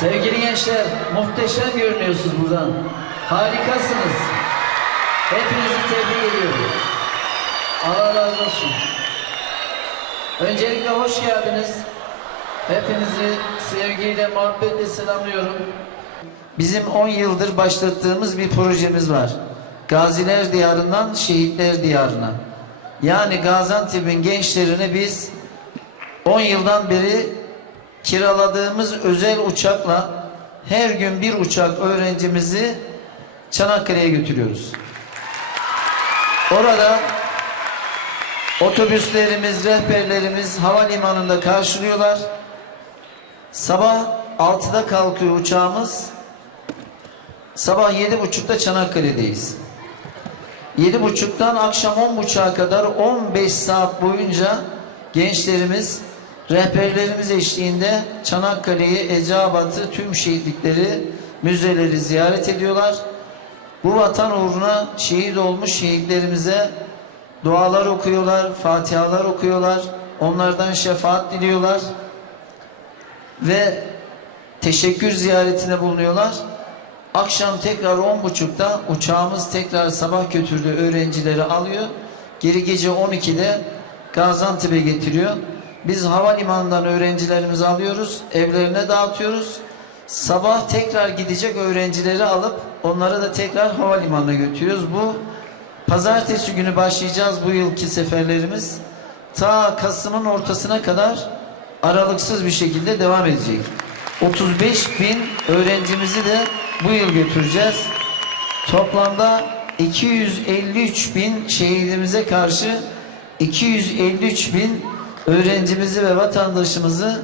Sevgili gençler, muhteşem görünüyorsunuz buradan. Harikasınız. Hepinizi tebrik ediyorum. Allah razı olsun. Öncelikle hoş geldiniz. Hepinizi sevgiyle, muhabbetle selamlıyorum. Bizim 10 yıldır başlattığımız bir projemiz var. Gaziler Diyarı'ndan Şehitler Diyarı'na. Yani Gaziantep'in gençlerini biz 10 yıldan beri kiraladığımız özel uçakla her gün bir uçak öğrencimizi Çanakkale'ye götürüyoruz. Orada otobüslerimiz, rehberlerimiz havalimanında karşılıyorlar. Sabah 6'da kalkıyor uçağımız. Sabah 7.30'da Çanakkale'deyiz. 7.30'dan akşam 10.30'a kadar 15 saat boyunca gençlerimiz rehberlerimiz eşliğinde Çanakkale'yi, Eceabat'ı, tüm şehitlikleri, müzeleri ziyaret ediyorlar. Bu vatan uğruna şehit olmuş şehitlerimize dualar okuyorlar, fatihalar okuyorlar. Onlardan şefaat diliyorlar. Ve teşekkür ziyaretine bulunuyorlar. Akşam tekrar on buçukta uçağımız tekrar sabah götürdüğü öğrencileri alıyor. Geri gece 12'de Gaziantep'e getiriyor. Biz havalimanından öğrencilerimizi alıyoruz, evlerine dağıtıyoruz. Sabah tekrar gidecek öğrencileri alıp onları da tekrar havalimanına götürüyoruz. Bu pazartesi günü başlayacağız bu yılki seferlerimiz. Ta Kasım'ın ortasına kadar aralıksız bir şekilde devam edecek. 35 bin öğrencimizi de bu yıl götüreceğiz. Toplamda 253 bin şehidimize karşı 253 bin öğrencimizi ve vatandaşımızı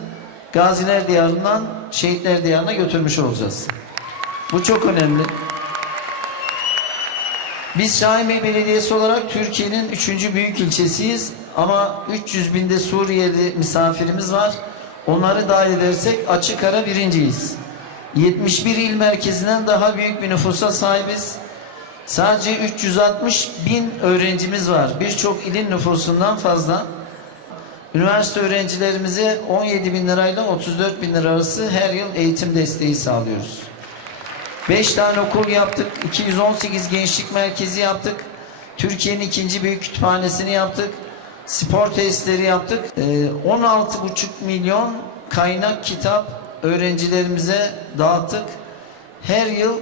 Gaziler Diyarı'ndan Şehitler Diyarı'na götürmüş olacağız. Bu çok önemli. Biz Şahin Bey Belediyesi olarak Türkiye'nin üçüncü büyük ilçesiyiz. Ama 300 binde Suriyeli misafirimiz var. Onları dahil edersek açık ara birinciyiz. 71 il merkezinden daha büyük bir nüfusa sahibiz. Sadece 360 bin öğrencimiz var. Birçok ilin nüfusundan fazla. Üniversite öğrencilerimize 17 bin lirayla 34 bin lira arası her yıl eğitim desteği sağlıyoruz. 5 tane okul yaptık. 218 gençlik merkezi yaptık. Türkiye'nin ikinci büyük kütüphanesini yaptık. Spor tesisleri yaptık. Ee, 16,5 milyon kaynak kitap öğrencilerimize dağıttık. Her yıl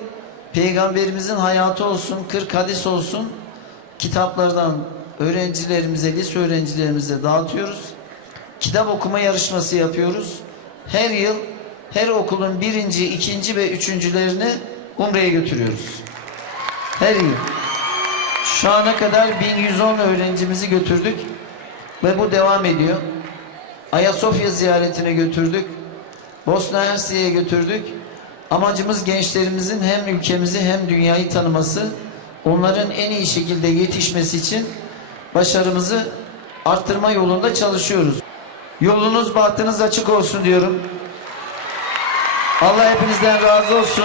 Peygamberimizin hayatı olsun, 40 hadis olsun kitaplardan öğrencilerimize, lise öğrencilerimize dağıtıyoruz. Kitap okuma yarışması yapıyoruz. Her yıl her okulun birinci, ikinci ve üçüncülerini Umre'ye götürüyoruz. Her yıl. Şu ana kadar 1110 öğrencimizi götürdük ve bu devam ediyor. Ayasofya ziyaretine götürdük. Bosna Hersek'e götürdük. Amacımız gençlerimizin hem ülkemizi hem dünyayı tanıması, onların en iyi şekilde yetişmesi için başarımızı arttırma yolunda çalışıyoruz. Yolunuz bahtınız açık olsun diyorum. Allah hepinizden razı olsun.